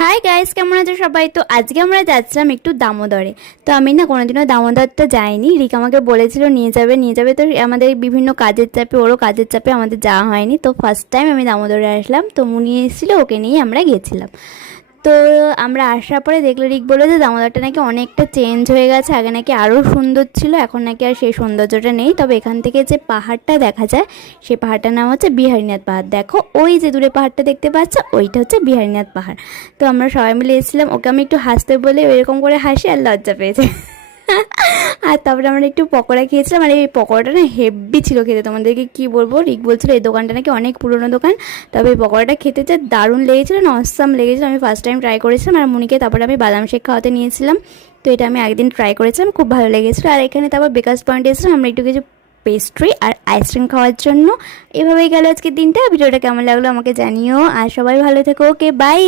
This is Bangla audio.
হাই গাইস, কেমন আছো সবাই? তো আজকে আমরা যাচ্ছিলাম একটু দামোদরে। তো আমি না কোনোদিনও দামোদরটা যাইনি। রিক আমাকে বলেছিল নিয়ে যাবে নিয়ে যাবে, তো আমাদের বিভিন্ন কাজের চাপে, ওরও কাজের চাপে আমাদের যাওয়া হয়নি। তো ফার্স্ট টাইম আমি দামোদরে আসলাম, তো মুনি এসেছিলো, ওকে নিয়ে আমরা গেছিলাম। তো আমরা আসার পরে দেখলো, রিক বললো যে দামোদরটা নাকি অনেকটা চেঞ্জ হয়ে গেছে, আগে নাকি আরও সুন্দর ছিল, এখন নাকি আর সেই সৌন্দর্যটা নেই। তবে এখান থেকে যে পাহাড়টা দেখা যায়, সেই পাহাড়টার নাম হচ্ছে বিহারীনাথ পাহাড়। দেখো ওই যে দূরে পাহাড়টা দেখতে পাচ্ছ, ওইটা হচ্ছে বিহারীনাথ পাহাড়। তো আমরা সবাই মিলে এসেছিলাম, ওকে আমি একটু হাসতে বলে এরকম করে হাসি, আর লজ্জা পেয়েছে। আর তারপরে আমরা একটু পকোড়া খেয়েছিলাম, আর এই পকোড়াটা না হেভি ছিল খেতে, তোমাদেরকে কি বলবো। রিক বলছিল এই দোকানটা নাকি অনেক পুরনো দোকান, তবে এই পকোড়াটা খেতে যে দারুণ লেগেছিল না, অসাম লেগেছিল। আমি ফার্স্ট টাইম ট্রাই করেছিলাম, আর মুনিকে তারপরে আমি বাদাম শেক খাওয়াতে নিয়েছিলাম। তো এটা আমি একদিন ট্রাই করেছিলাম, খুব ভালো লেগেছিলো। আর এখানে তারপর বেকার্স পয়েন্টে এসেছিলাম আমরা একটু কিছু পেস্ট্রি আর আইসক্রিম খাওয়ার জন্য। এভাবেই গেল আজকের দিনটা। ভিডিওটা কেমন লাগলো আমাকে জানিও, আর সবাই ভালো থেকো। ওকে, বাই।